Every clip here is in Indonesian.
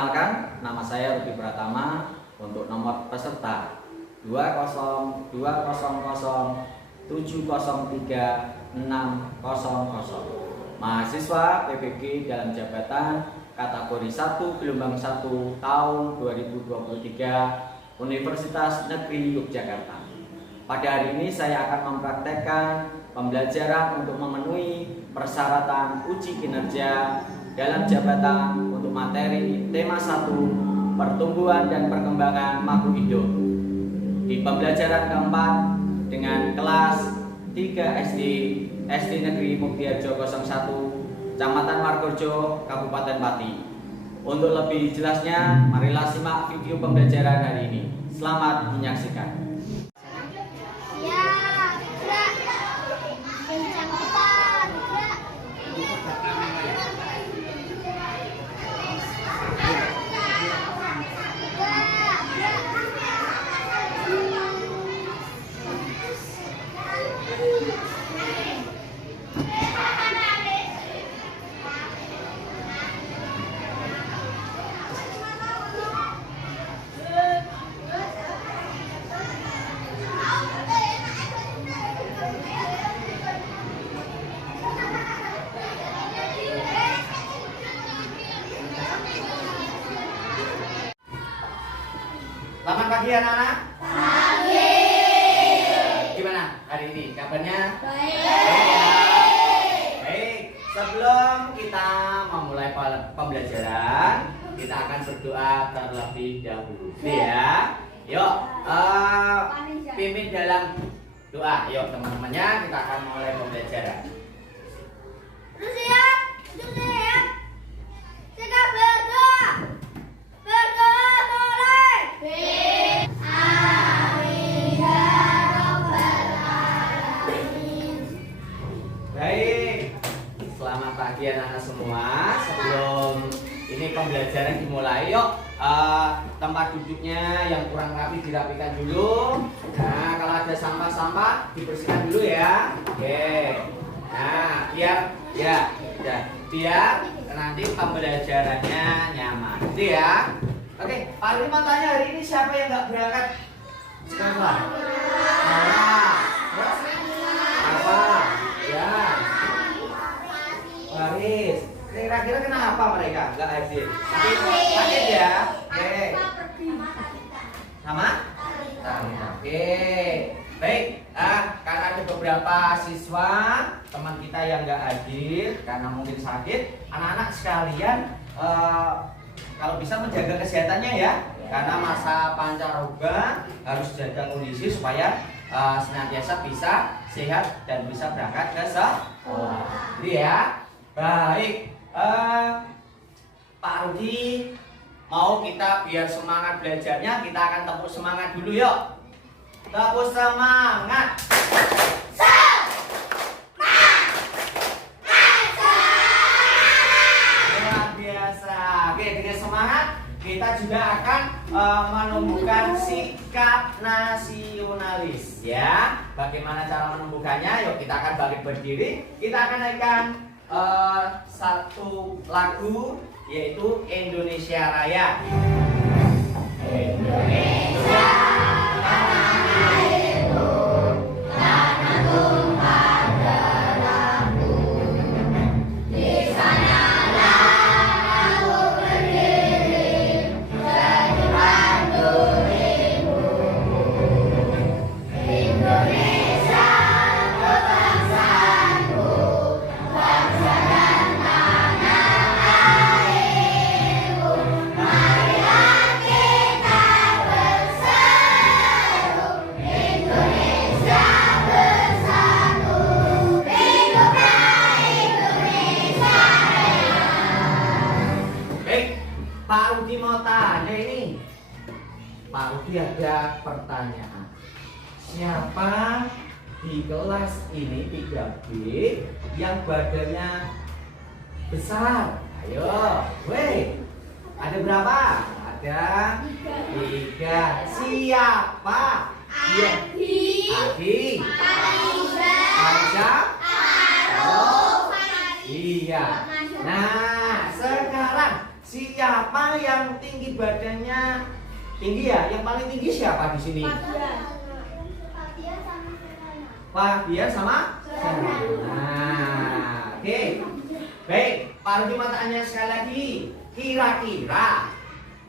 Perkenalkan, nama saya Rudi Pratama. Untuk nomor peserta 20200703600. Mahasiswa PPG dalam jabatan kategori 1 gelombang 1 tahun 2023 Universitas Negeri Yogyakarta. Pada hari ini saya akan mempraktekkan pembelajaran untuk memenuhi persyaratan uji kinerja dalam jabatan untuk materi tema 1 pertumbuhan dan perkembangan makhluk hidup di pembelajaran keempat dengan kelas 3 SD Negeri Muktiharjo 01 Kecamatan Margorejo Kabupaten Pati. Untuk lebih jelasnya marilah simak video pembelajaran hari ini. Selamat menyaksikan. Selamat pagi anak-anak. Pagi. Gimana hari ini? Kabarnya? Baik. Baik. Sebelum kita memulai pembelajaran, kita akan berdoa terlebih dahulu. Ya. Yuk, pimpin dalam doa. Yuk teman-temannya, kita akan mulai pembelajaran. Siap. Kita berdoa. Berdoa mulai. Baik, selamat pagi anak-anak semua. Sebelum ini pembelajaran dimulai, yuk tempat duduknya yang kurang rapi dirapikan dulu. Nah, kalau ada sampah-sampah dibersihkan dulu ya. Oke. Nah, biar nanti pembelajarannya nyaman, gitu ya. Oke, Pak Rudi mau tanya hari ini siapa yang nggak berangkat sekolah? Terus? Apa? Ya. Baris. Kira-kira kenapa mereka nggak hadir? Sakit ya? Oke. Sama? Oke. Baik. Karena ada beberapa siswa teman kita yang nggak hadir karena mungkin sakit, anak-anak sekalian kalau bisa menjaga kesehatannya ya. Karena masa pancaroba harus jaga kondisi supaya senantiasa bisa sehat dan bisa berangkat ke sekolah. Jadi ya. Baik. Pak Rudi mau kita biar semangat belajarnya, kita akan tepuk semangat dulu yuk. Tepuk semangat. Luar biasa. Oke, dengan semangat kita juga akan menumbuhkan sikap nasionalis ya. Bagaimana cara menumbuhkannya? Yuk kita akan balik berdiri. Kita akan naikkan satu lagu yaitu Indonesia Raya. Indonesia tanah airku, tanah tumpah darahku. Di sanalah aku berdiri berjuang dirimu. Indonesia bangsaku, bangsa dan tanah airku. Marilah kita berseru, Indonesia bersatu. Hiduplah Indonesia Raya. Baik, Pak Rudi mau tanya ini. Pak Rudi ada pertanyaan. Siapa di kelas ini 3B yang badannya besar? Ayo, weh. Ada berapa? Ada 3. Siapa? Adi. Faiza. Oh, iya. Nah, sekarang siapa yang tinggi badannya tinggi ya? Yang paling tinggi siapa di sini? Fabian sama Serena. Nah, oke. Baik, Pak Rudi mau tanya sekali lagi. Kira-kira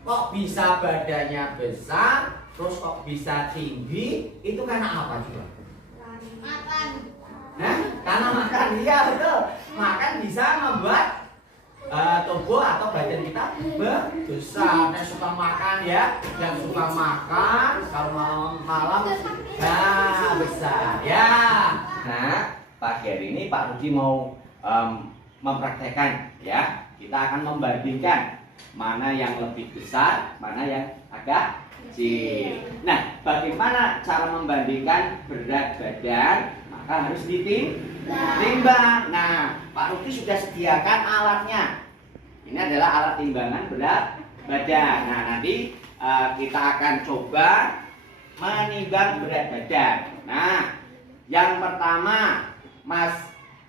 kok bisa badannya besar, terus kok bisa tinggi? Itu karena apa juga? Makan. Nah, karena makan. Iya, betul. Makan bisa membuat tubuh atau badan kita besar. Yang suka makan ya, yang suka makan kalau malam besar ya. Nah, pagi hari ini Pak Rudi mau mempraktekkan ya. Kita akan membandingkan mana yang lebih besar, mana yang agak kecil. Nah, bagaimana cara membandingkan berat badan? Maka harus ditimbang. Nah, Pak Rudi sudah sediakan alatnya. Ini adalah alat timbangan berat badan. Nah, nanti kita akan coba menimbang berat badan. Nah, yang pertama, Mas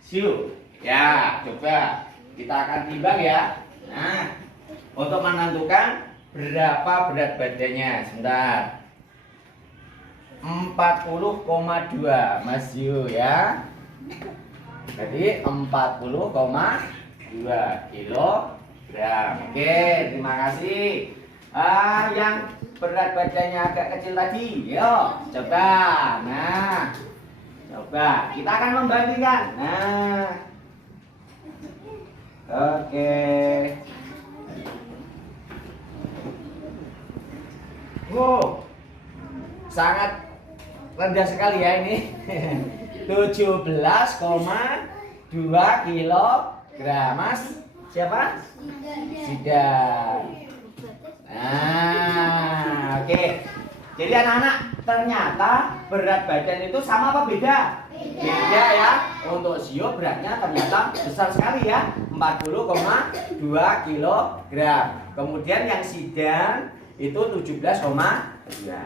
Zyu. Ya, coba kita akan timbang ya. Nah, untuk menentukan berapa berat badannya. Sebentar. 40,2 Mas Zyu ya. Jadi 40,2 kilogram. Oke, terima kasih. Yang berat badannya agak kecil tadi. Yuk, coba. Nah, coba kita akan membandingkan. Nah, oke. Wow, sangat rendah sekali ya ini. 17,2 kilogram. Mas siapa? Sidan. Nah, oke. Jadi anak-anak, ternyata berat badan itu sama apa beda? Beda ya. Untuk Zyu beratnya ternyata besar sekali ya, 40,2 kilogram. Kemudian yang Sidan itu 17,2.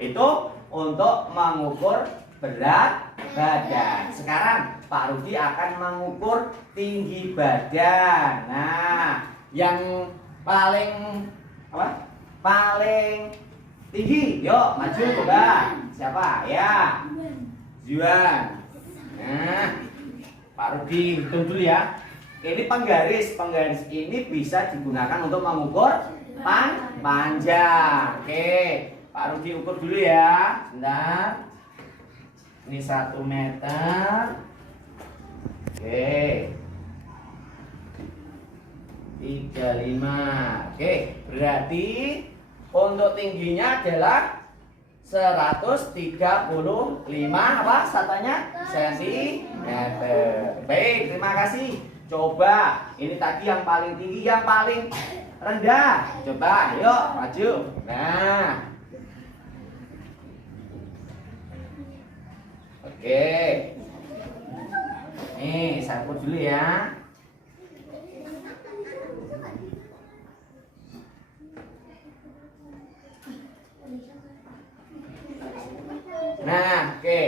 Itu untuk mengukur berat badan. Sekarang Pak Rudi akan mengukur tinggi badan. Nah, yang paling apa? Paling tinggi. Yuk, maju coba. Siapa? Ya. Zuan. Nah, Pak Rudi hitung dulu ya. Ini penggaris. Penggaris ini bisa digunakan untuk mengukur panjang. Oke, Pak Rudi ukur dulu ya. Sebentar. Ini 1 meter. Oke. 35. Oke, berarti untuk tingginya adalah 135 apa katanya? Sentimeter. Baik, terima kasih. Coba, ini tadi yang paling tinggi, yang paling rendah. Coba, yuk maju. Nah, oke. Nih, saya ukur dulu ya. Nah, oke.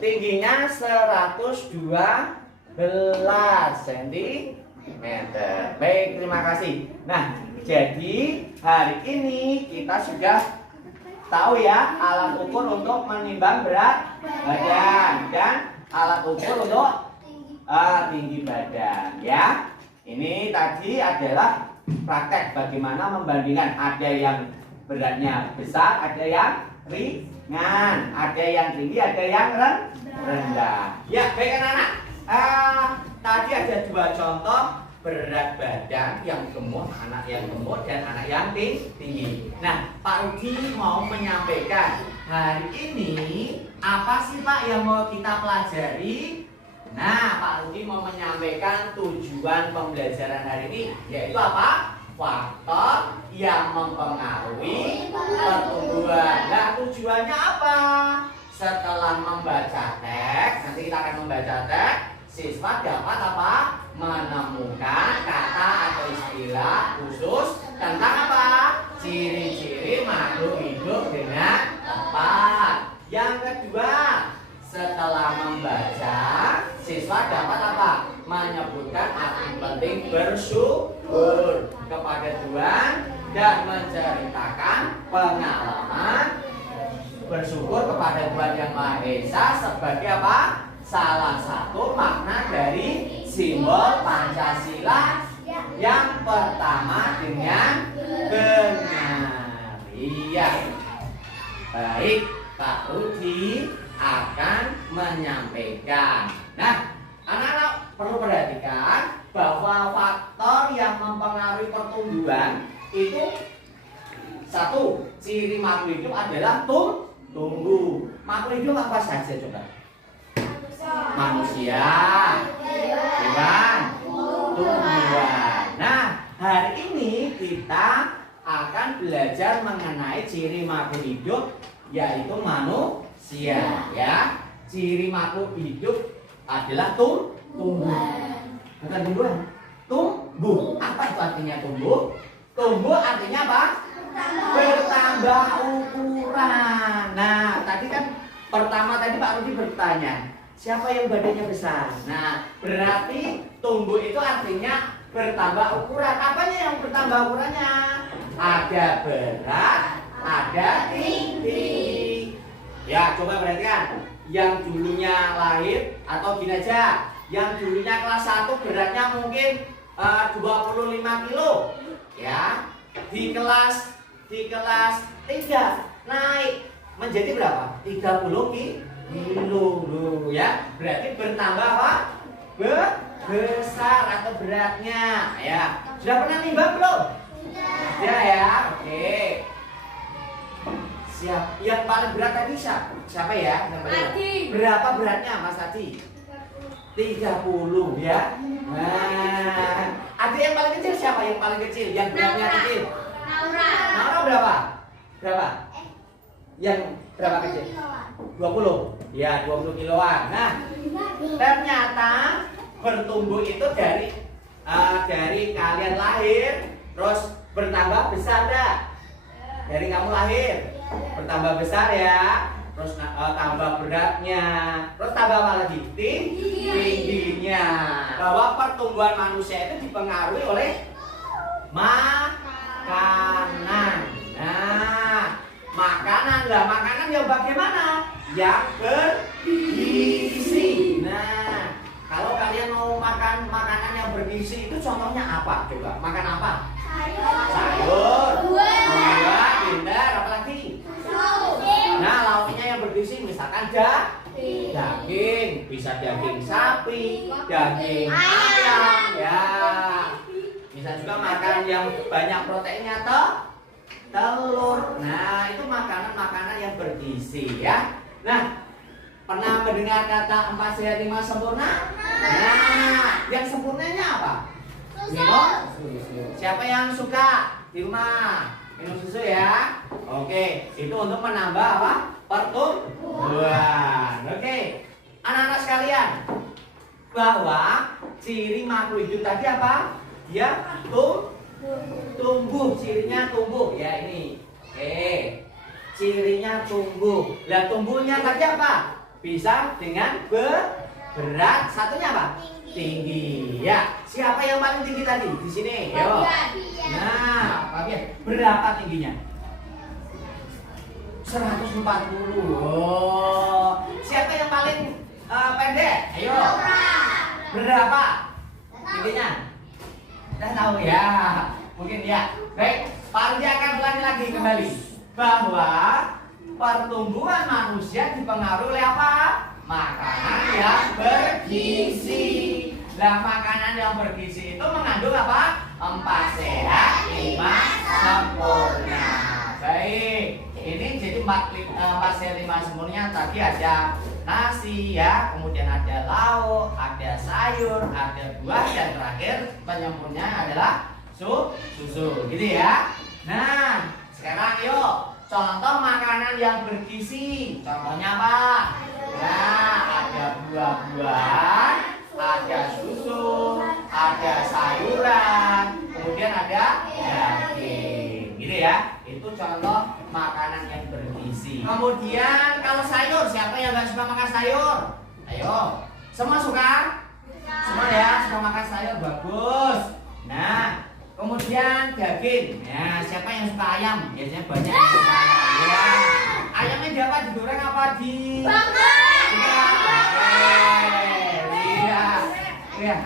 Tingginya 112 cm. Baik, terima kasih. Nah, jadi hari ini kita sudah tahu ya alat ukur untuk menimbang berat badan dan alat ukur untuk tinggi badan ya. Ini tadi adalah praktek bagaimana membandingkan, ada yang beratnya besar, ada yang ringan, ada yang tinggi, ada yang rendah. Ya, baik anak-anak. Tadi ada 2 contoh berat badan yang gemuk, anak yang gemuk dan anak yang tinggi. Nah, Pak Rudi mau menyampaikan hari ini apa sih Pak yang mau kita pelajari? Nah, Pak Rudi mau menyampaikan tujuan pembelajaran hari ini, yaitu apa? Faktor yang mempengaruhi pertumbuhan. Nah, tujuannya apa? Setelah membaca teks, nanti kita akan membaca teks, siswa dapat apa? Menemukan kata atau istilah khusus tentang apa? Ciri-ciri makhluk hidup dengan tepat. Yang kedua, setelah membaca, siswa dapat apa? Menyebutkan arti penting bersyukur kepada dan menceritakan pengalaman bersyukur kepada Tuhan Yang Maha Esa sebagai apa? Salah satu makna dari simbol Pancasila yang pertama dengan benar. Iya. Baik, Pak Rudi akan menyampaikan. Nah, anak-anak perlu perhatikan bahwa faktor yang mempengaruhi pertumbuhan itu satu, ciri makhluk hidup adalah tumbuh. Makhluk hidup apa saja coba? Manusia, hewan, tumbuhan. Nah, hari ini kita akan belajar mengenai ciri makhluk hidup, yaitu manusia. Ya, ciri makhluk hidup adalah tumbuh. Bukan tumbuhan, tumbuh. Apa itu artinya tumbuh? Tumbuh artinya apa? Bertambah ukuran. Nah, tadi kan pertama tadi Pak Rudi bertanya, siapa yang badannya besar? Nah, berarti tumbuh itu artinya bertambah ukuran. Apanya yang bertambah ukurannya? Ada berat, ada tinggi. Ya, coba perhatikan. Yang dulunya lahir atau gini aja, yang dulunya kelas 1 beratnya mungkin 25 kilo. Ya, di kelas 3 naik menjadi berapa? 30 kilo ya. Berarti bertambah apa? Besar atau beratnya. Ya, sudah pernah nimbang belum? Sudah ya. Oke. Siap. Yang paling berat tadi siapa ya? Berapa beratnya Mas Adi? 30 ya. Nah, Adi yang paling kecil siapa? Yang paling kecil, yang beratnya kecil? Naura berapa? Berapa? Yang berapa kecil? 20. Ya, 20 kiloan. Nah, ternyata bertumbuh itu dari kalian lahir terus bertambah besar dah. Dari kamu lahir bertambah besar ya. Terus tambah beratnya, terus tambah apa lagi? Tingginya. Bahwa pertumbuhan manusia itu dipengaruhi oleh makanan. Nah, makanan yang bagaimana? Yang bergizi. Nah, kalau kalian mau makan makanan yang bergizi itu contohnya apa? Coba makan apa? Sayur, buah, pindah, apa lagi? Nah, lauknya yang bergizi misalkan daging, bisa daging sapi, daging ayam, ya. Bisa juga makan yang banyak proteinnya telur. Nah, itu makanan-makanan yang bergizi ya. Nah, pernah mendengar kata 4 sehat 5 sempurna? Nah, yang sempurnanya apa? Minum susu. Siapa yang suka di rumah minum susu ya? Oke, itu untuk menambah apa? Pertumbuhan. Oke, anak-anak sekalian, bahwa ciri makhluk hidup tadi apa? Dia tumbuh, cirinya tumbuh ya ini. Oke, cirinya tumbuh. Lah tumbuhnya tadi apa? Bisa dengan berat, satunya apa? Tinggi. Ya, siapa yang paling tinggi tadi di sini? Yo. Nah, Fabian, berapa tingginya? 140. Oh. Siapa yang paling pendek? Ayo. Berapa tingginya? Udah tahu ya? Mungkin ya. Baik, Pak Rudi akan ulangi lagi kembali bahwa pertumbuhan manusia dipengaruhi oleh apa? Makanan yang bergizi. Nah, makanan yang bergizi itu mengandung apa? 4 sehat, 5 sempurna. Baik, ini jadi 4 sehat 5 sempurna. Tadi ada nasi ya, kemudian ada lauk, ada sayur, ada buah, dan terakhir penyempurnanya adalah susu, gitu ya. Nah, sekarang yuk contoh makanan yang bergizi. Contohnya apa? Nah, ada buah-buahan, ada susu, ada sayuran, kemudian ada daging, gitu ya. Itu contoh makanan yang bergizi. Kemudian kalau sayur, siapa yang nggak suka makan sayur? Ayo, semua suka? Semua ya, suka makan sayur, bagus. Nah, Kemudian daging. Ya, siapa yang suka ayam? Biasanya banyak yang suka ayam. Ya. Ayamnya diapa? Digoreng apa di? Bakar. Iya. Iya.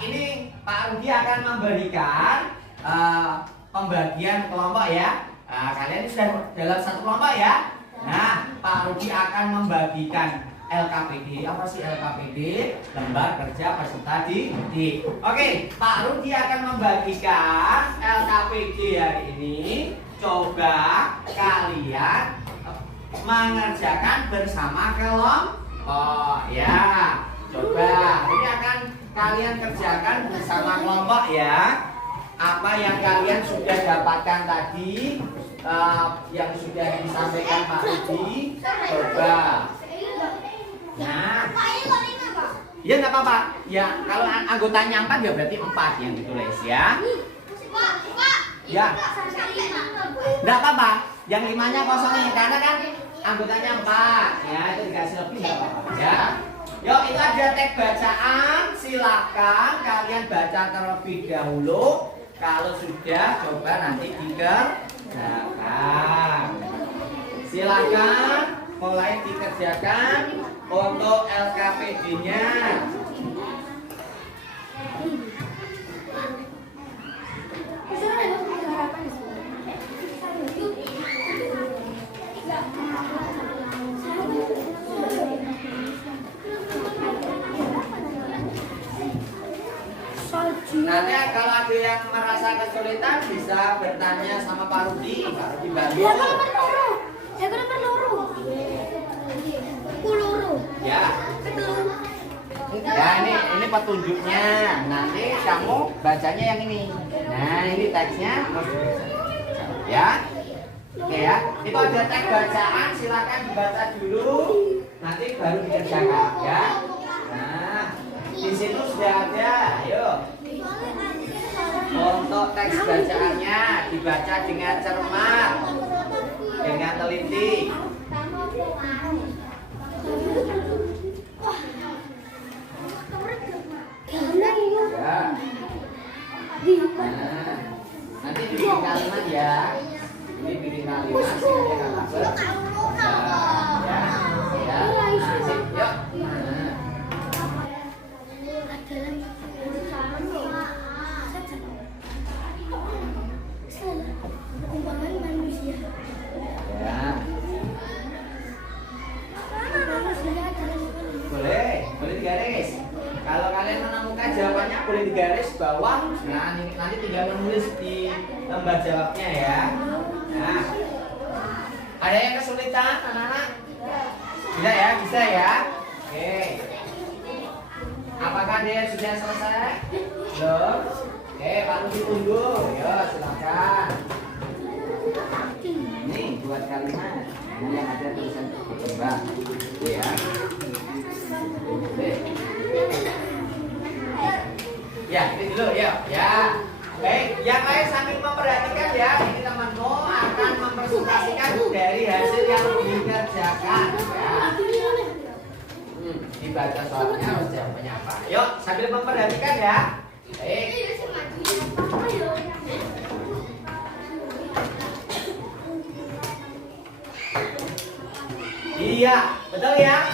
Ini Pak Rudi akan memberikan pembagian kelompok ya. Kalian sudah dalam satu kelompok ya. Nah, Pak Rudi akan membagikan LKPD. Apa sih LKPD? Lembar kerja peserta didik. Oke, Pak Rudi akan membagikan LKPD hari ini. Coba kalian mengerjakan bersama kelompok ya. Coba ini akan kalian kerjakan bersama kelompok ya. Apa yang kalian sudah dapatkan tadi, yang sudah disampaikan Pak Rudi, coba. Nah, ya nggak apa-apa. Ya kalau anggotanya 4 ya berarti 4 yang ditulis ya. Ya, nggak apa-apa. Yang 5-nya kosongin karena kan anggotanya 4 ya, itu dikasih lebih nggak apa-apa ya. Yuk, itu ada teks bacaan. Silakan kalian baca terlebih dahulu. Kalau sudah, coba nanti dikerjakan. Silakan mulai dikerjakan untuk LKPD-nya. Nanti kalau ada yang merasa kesulitan bisa bertanya sama Pak Rudi. Pak Rudi bantu. Ya. Ya ini petunjuknya. Nanti kamu bacanya yang ini. Nah ini teksnya. Ya. Oke ya. Itu ada teks bacaan. Silakan dibaca dulu. Nanti baru dikerjakan ya. Nah di situ sudah ada. Ayo. Untuk teks bacaannya dibaca dengan cermat, dengan teliti. Ya. Nah, nanti bikin kalimat ya. Ini bikin kalimat sehingga kata ber. Ya. Ya. Sip, yuk. Boleh digaris. Kalau kalian menemukan jawabannya boleh digaris bawah. Nah, nanti tinggal menulis di lembar jawabnya ya. Nah, ada yang kesulitan, anak-anak? Bisa ya, bisa ya. Oke. Apakah dia sudah selesai? Belum. Oke, Pak Rudi tunggu. Yo, silakan. Ini buat kalimat. Ini yang ada tulisan berkembang. Ya. Ya, ini dulu ya. Ya. Baik, yang lain sambil memperhatikan ya. Ini temanmu akan mempresentasikan dari hasil yang dikerjakan. Ya. Dibaca soalnya harus jawabannya apa. Yuk, sambil memperhatikan ya. Baik. Iya, betul ya.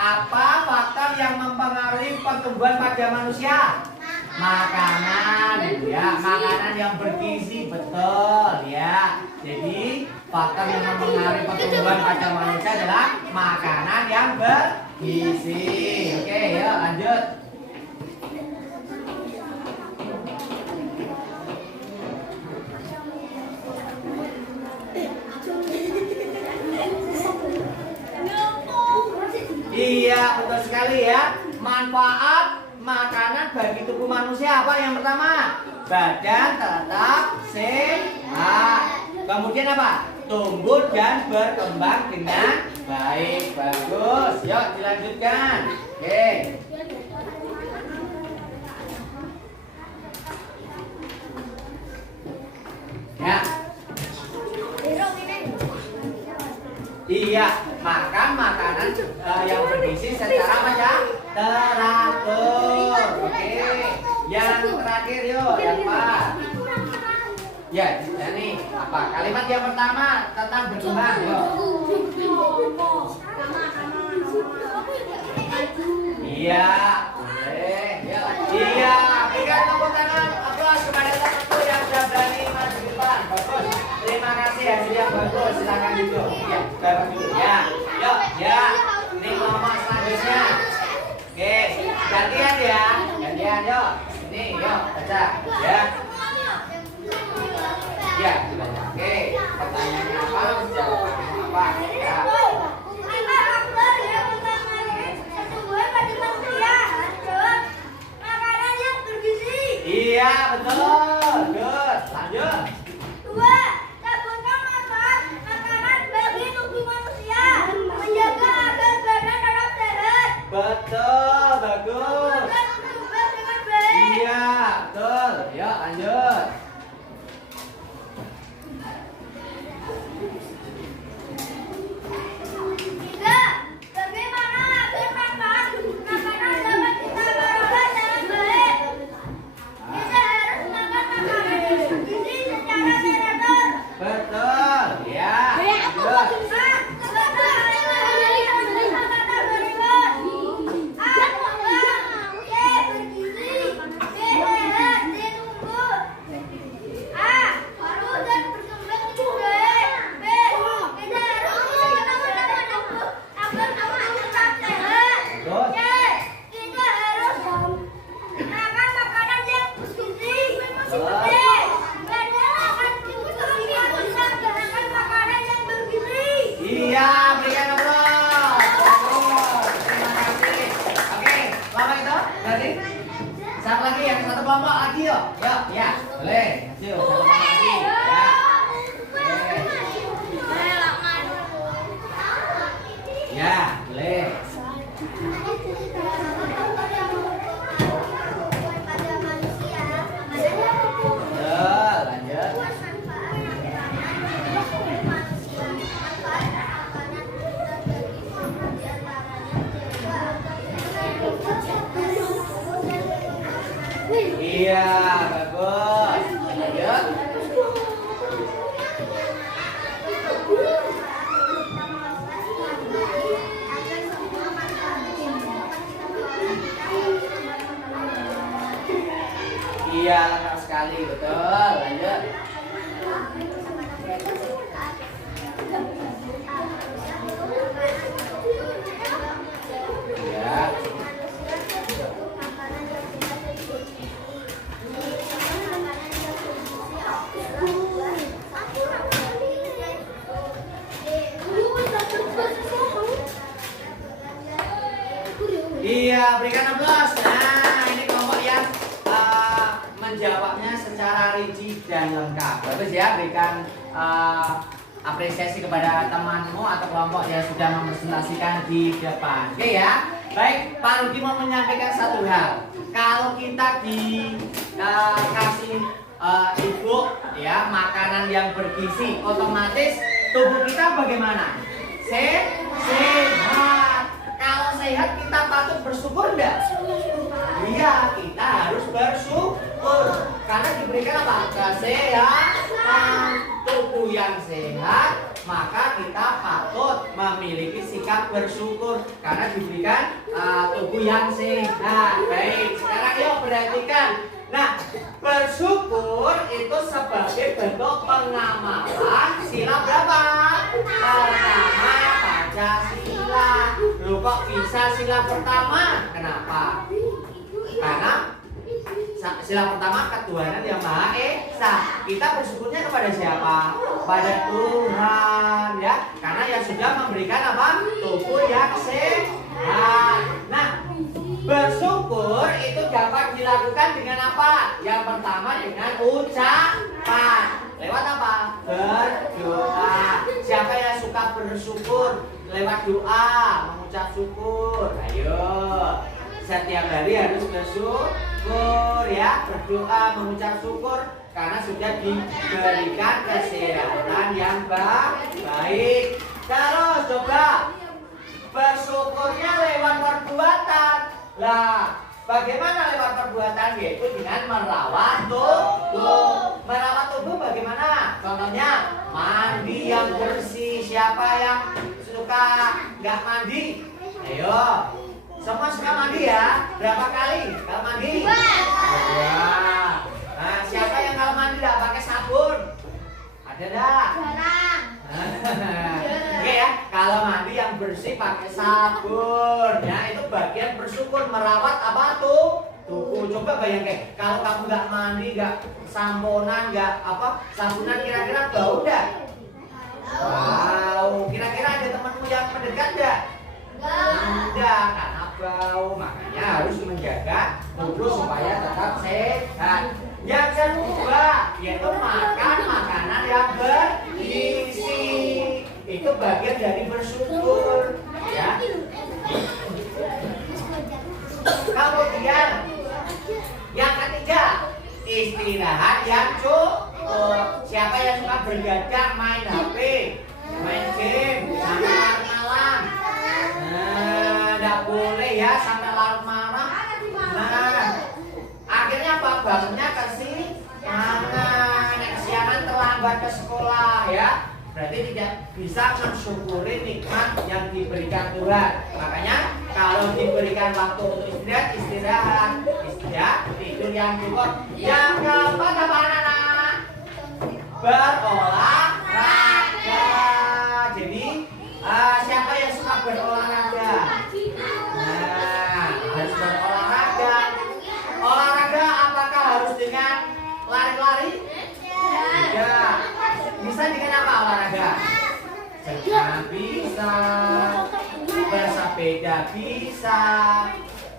Apa faktor yang mempengaruhi pertumbuhan pada manusia? Makanan, ya, makanan yang bergizi, betul ya. Jadi faktor yang mempengaruhi pertumbuhan pada manusia adalah makanan yang bergizi. Oke, ya lanjut. Iya, betul sekali ya. Manfaat makanan bagi tubuh manusia apa yang pertama? Badan tetap sehat. Kemudian apa? Tumbuh dan berkembang dengan baik. Bagus. Yuk dilanjutkan. Oke. Ya. Iya, makan makanan yang bergizi secara macam teratur. Oke. Yang terakhir yuk, yang empat. Ya, nih apa? Kalimat yang pertama tentang berkembang yuk. Iya, boleh. Ya, iya. Berikan tepuk tangan aplaus kepada temanku yang sudah berani maju ke depan. Bagus. Terima kasih hasilnya bagus. Silakan duduk. Ya, bapak duduk. Ya, yuk, ya. Ini kelompok selanjutnya. Oke, gantian ya. Gantian yuk. Ini yuk, baca. Ya. Ya, dibaca. Oke, pertanyaannya apa? Jawabannya apa? Ya. Iya, betul. Good. Lanjut. Dua, tabungan manfaat makanan bagi tubuh manusia, menjaga agar badan tetap sehat. Betul, bagus. Dan bertugas dengan baik. Iya, betul. Ya, lanjut. Tiga, bagaimana agar manfaat makanan dapat kita kelola dengan baik? Kita harus makan makanan yang bergizi secara teratur. Betul. Ya. Lanjut. Iya, berikan aplaus. Bagus. Terima kasih. Oke, lama itu? Berarti satu lagi yang satu kelompok lagi yuk. Yuk, ya. Boleh. Yuk, satu kelompok lagi. Ya. Ya, boleh. Betul, lanjut. Iya, bagus. Lanjut. Iya, lengkap sekali, betul. Lanjut. Ya. Iya, berikan aplaus. Nah, ini kelompok yang menjawabnya secara rinci dan lengkap. Bagus ya, berikan apresiasi kepada temanmu atau kelompok yang sudah mempresentasikan di depan. Oke ya. Baik, Pak Rudi mau menyampaikan satu hal. Kalau kita dikasih ibu ya makanan yang bergizi, otomatis tubuh kita bagaimana? Sehat. Kalau sehat kita patut bersyukur enggak? Iya, kita harus bersyukur karena diberikan apa? Kesehatan. Tubuh yang sehat, maka kita patut memiliki sikap bersyukur karena diberikan tubuh yang sehat. Baik, sekarang yuk perhatikan. Nah, bersyukur itu sebagai bentuk pengamalan sila berapa? Pertama, Pancasila. Loh kok bisa sila pertama? Kenapa? Karena sila pertama ketuhanan yang Maha Esa. Kita bersyukurnya kepada siapa? Pada Tuhan ya. Karena yang sudah memberikan apa? Tubuh yang sehat. Nah, bersyukur itu dapat dilakukan dengan apa? Yang pertama dengan ucapan. Lewat apa? Berdoa. Siapa yang suka bersyukur? Lewat doa, mengucap syukur. Ayo, setiap hari harus bersyukur ya. Berdoa, mengucap syukur karena sudah diberikan kesehatan yang baik. Terus coba bersyukurnya lewat perbuatan. Lah, Bagaimana lewat perbuatan? Yaitu dengan merawat tubuh. Merawat tubuh bagaimana? Contohnya mandi yang bersih. Siapa yang suka nggak mandi? Ayo, semua suka mandi ya? Berapa kali kalau mandi? Dua. Nah, siapa yang kalau mandi nggak pakai sabun? Ada nggak? Jarang. Oke ya, kalau mandi yang bersih pakai sabun, ya itu bagian bersyukur merawat apa tuh? Tubuh. Coba bayangin, kalau kamu nggak mandi, nggak samponan, nggak apa sabunan, kira-kira bau nggak? Bau. Kira-kira ada temanmu yang mendekat nggak? Enggak, karena bau. Makanya harus menjaga tubuh supaya tetap sehat. Yang kedua, yaitu makan makanan yang bergizi. Itu bagian dari bersyukur, ya. Kemudian yang ketiga, istirahat yang cukup. Siapa yang suka bergadang, main HP, main game sampai larut malam? Nah, nggak boleh ya sampai larut malam. Nah, akhirnya apa? Bangunnya kesiangan, terlambat ke sekolah, ya. Berarti tidak bisa mensyukuri nikmat yang diberikan Tuhan. Makanya kalau diberikan waktu untuk istirahat, tidur yang cukup. Yang keempat apa anak-anak? Berolahraga. Jadi siapa yang suka berolahraga? Nah, harus berolahraga. Olahraga apakah harus dengan lari-lari? Tidak. Bisa dengan apa olahraga? Senam bisa, bersepeda bisa,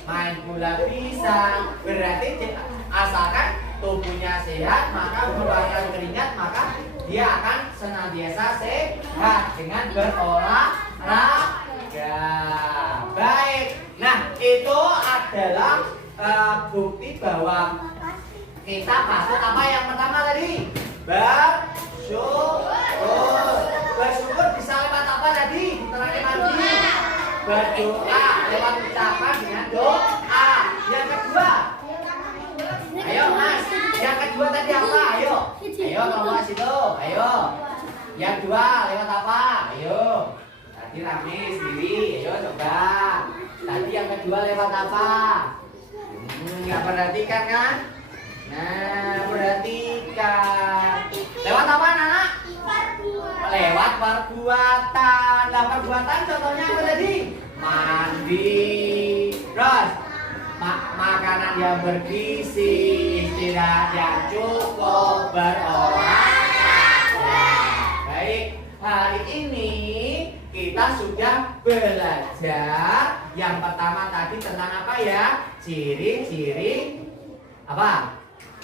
main bola bisa. Berarti asalkan tubuhnya sehat, maka mengeluarkan keringat, maka dia akan senantiasa sehat dengan berolahraga. Baik. Nah, itu adalah bukti bahwa kita patut apa yang pertama tadi? Bersyukur. Bersyukur bisa lewat apa tadi? Terakhir mandi. Berdoa lewat ucapan dengan doa. Yang kedua, ayo Mas. Yang kedua tadi apa? Ayo. Ayo kelompok situ. Ayo. Yang kedua lewat apa? Ayo. Tadi rame sendiri. Ayo coba. Tadi yang kedua lewat apa? Nggak perhatikan kan? Nah, perhatikan. Lewat apa anak? Lewat perbuatan. Nah, perbuatan contohnya apa tadi? Mandi. Terus makanan yang bergizi, istirahat yang cukup, berolahraga. Baik, hari ini kita sudah belajar yang pertama tadi tentang apa ya? Ciri-ciri apa?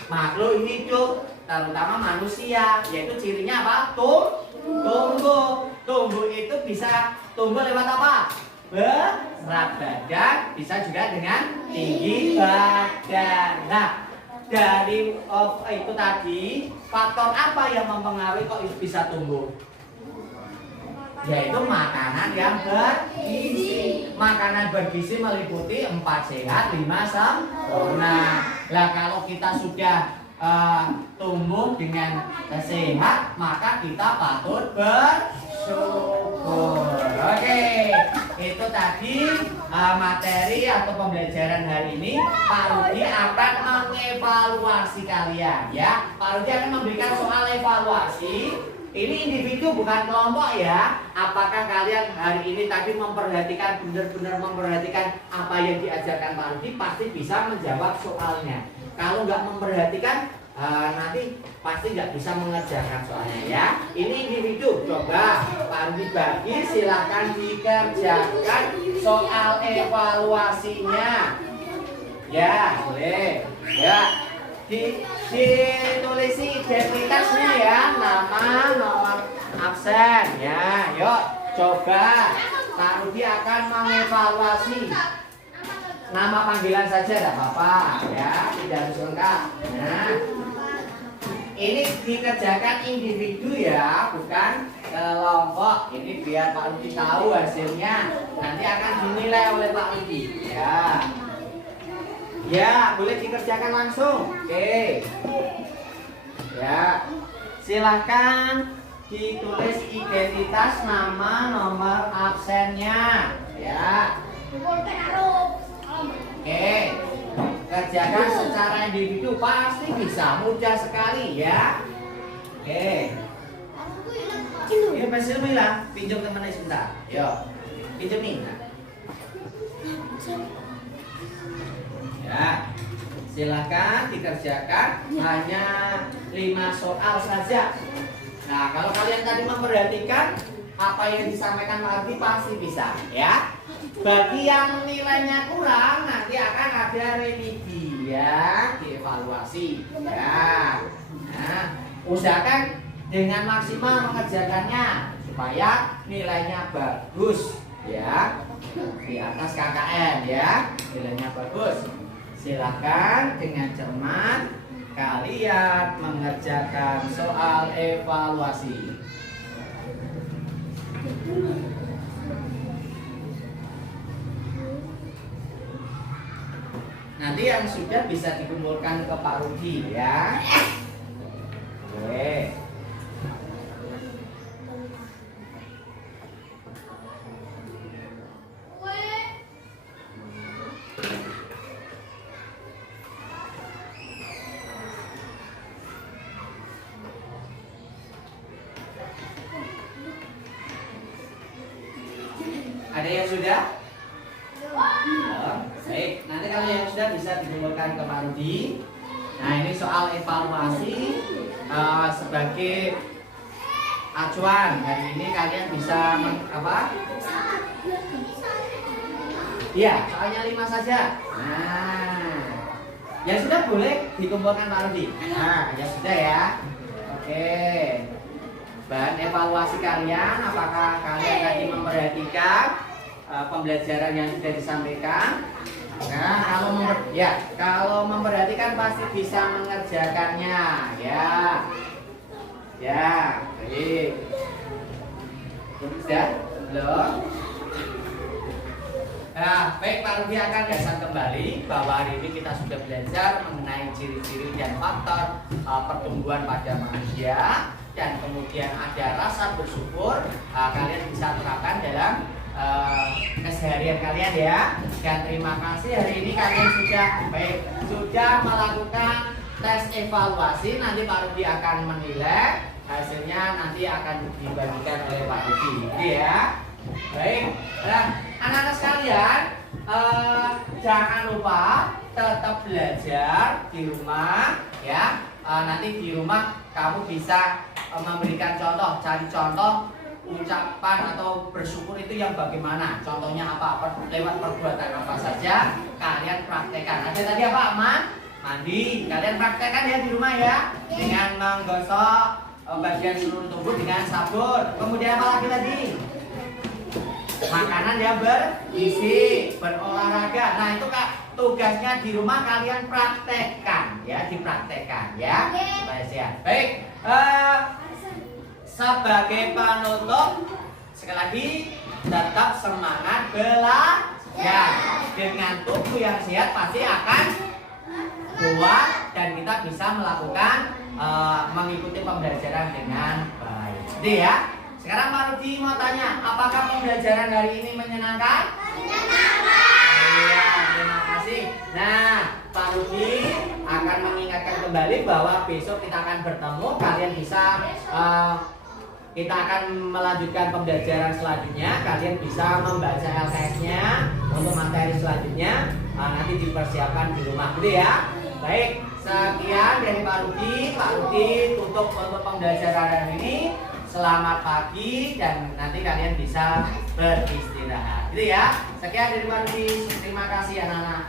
Makhluk hidup, terutama manusia, yaitu cirinya apa? Tumbuh. Tumbuh itu bisa tumbuh lewat apa? Berat badan, bisa juga dengan tinggi badan. Nah, dari itu tadi, faktor apa yang mempengaruhi kok bisa tumbuh? Yaitu makanan yang bergizi. Makanan bergizi meliputi 4 sehat, 5 sempurna. Lah kalau kita sudah tumbuh dengan sehat, maka kita patut bersyukur. Oke, itu tadi materi atau pembelajaran hari ini. Pak Rudi akan mengevaluasi kalian, ya. Pak Rudi akan memberikan soal evaluasi. Ini individu bukan kelompok ya. Apakah kalian hari ini tadi memperhatikan, benar-benar memperhatikan apa yang diajarkan Pak Rudi? Pasti bisa menjawab soalnya. Kalau nggak memperhatikan, nanti pasti nggak bisa mengerjakan soalnya ya. Ini individu. Coba Pak Rudi bagi, silakan dikerjakan soal evaluasinya. Ya, boleh. Ya. Ditulisi identitasnya ya, nama, nomor absen ya. Yuk coba Pak Rudi akan mengevaluasi. Nama panggilan saja tidak apa-apa ya, tidak harus lengkap. Nah, ini dikerjakan individu ya, bukan kelompok. Ini biar Pak Rudi tahu hasilnya. Nanti akan dinilai oleh Pak Rudi ya. Ya, boleh dikerjakan langsung. Oke. Ya. Silahkan ditulis identitas, nama, nomor absennya. Ya. Oke. Kerjakan secara individu pasti bisa, mudah sekali ya. Oke. Ini pensil hilang, pinjam temannya sebentar. Yo. Pinjam nih. Nah. Ya, silakan dikerjakan hanya 5 soal saja. Nah, kalau kalian tadi memperhatikan apa yang disampaikan Pak Ardi pasti bisa, ya. Bagi yang nilainya kurang nanti akan ada revisi, ya, dievaluasi, ya. Nah, usahakan dengan maksimal mengerjakannya supaya nilainya bagus, ya. Di atas KKM, ya, nilainya bagus. Silahkan dengan cermat kalian mengerjakan soal evaluasi. Nanti yang sudah bisa dikumpulkan ke Pak Rudi ya. Oke. Ada yang sudah? Baik, nanti kalau yang sudah bisa dikumpulkan ke Pak Rudi. Nah, ini soal evaluasi sebagai acuan. Hari ini kalian bisa apa? Iya, soalnya 5 saja. Nah, yang sudah boleh dikumpulkan Pak Rudi. Nah, yang sudah ya. Oke. Bahan evaluasi kalian, apakah kalian tadi memperhatikan pembelajaran yang sudah disampaikan? Nah, kalau memperhatikan pasti bisa mengerjakannya, ya. Ya, baik. Sudah? Belum? Nah, baik, Pak Rudi akan dasar kembali bahwa hari ini kita sudah belajar mengenai ciri-ciri dan faktor pertumbuhan pada manusia. Dan kemudian ada rasa bersyukur, kalian bisa terapkan dalam keseharian kalian ya. Dan terima kasih hari ini kalian sudah melakukan tes evaluasi. Nanti Pak Rudi akan menilai, hasilnya nanti akan dibagikan oleh Pak Rudi, gitu ya. Baik, nah anak-anak sekalian, jangan lupa tetap belajar di rumah ya. Nanti di rumah kamu bisa memberikan contoh, cari contoh ucapan atau bersyukur itu yang bagaimana, contohnya apa, lewat perbuatan apa saja kalian praktekkan. Ada tadi apa, mandi, kalian praktekkan ya di rumah ya, dengan menggosok bagian seluruh tubuh dengan sabun. Kemudian apa lagi tadi? Makanan yang bergizi, berolahraga. Nah itu Kak, tugasnya di rumah kalian praktekkan ya, dipraktekkan ya. Baik, sebagai penutup sekali lagi tetap semangat belajar. Dengan tubuh yang sehat pasti akan kuat dan kita bisa melakukan mengikuti pembelajaran dengan baik. Jadi ya. Sekarang Pak Rudi mau tanya, apakah pembelajaran hari ini menyenangkan? Menyenangkan. Iya, terima kasih. Nah, Pak Rudi akan mengingatkan kembali bahwa besok kita akan bertemu. Kalian bisa, kita akan melanjutkan pembelajaran selanjutnya. Kalian bisa membaca LKS-nya untuk materi selanjutnya. Nanti dipersiapkan di rumah, gitu ya. Baik, sekian dari Pak Rudi. Pak Rudi tutup untuk pembelajaran hari ini. Selamat pagi dan nanti kalian bisa beristirahat. Gitu ya. Sekian dari Pak Rudi. Terima kasih anak-anak.